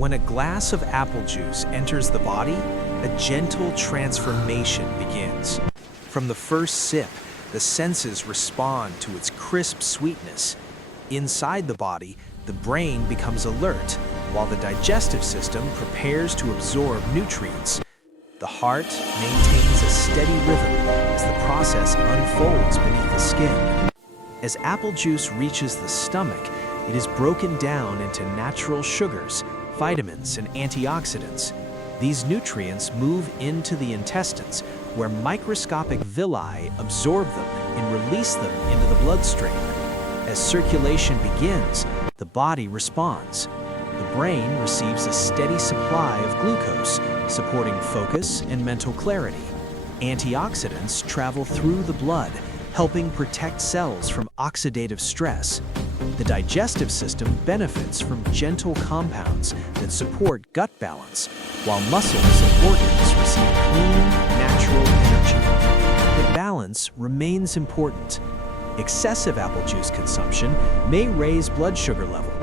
When a glass of apple juice enters the body, a gentle transformation begins. From the first sip, the senses respond to its crisp sweetness. Inside the body, the brain becomes alert, while the digestive system prepares to absorb nutrients. The heart maintains a steady rhythm as the process unfolds beneath the skin. As apple juice reaches the stomach, it is broken down into natural sugars, vitamins, and antioxidants. These nutrients move into the intestines, where microscopic villi absorb them and release them into the bloodstream. As circulation begins, the body responds. The brain receives a steady supply of glucose, supporting focus and mental clarity. Antioxidants travel through the blood, helping protect cells from oxidative stress. The digestive system benefits from gentle compounds that support gut balance, while muscles and organs receive clean, natural energy. The balance remains important. Excessive apple juice consumption may raise blood sugar levels,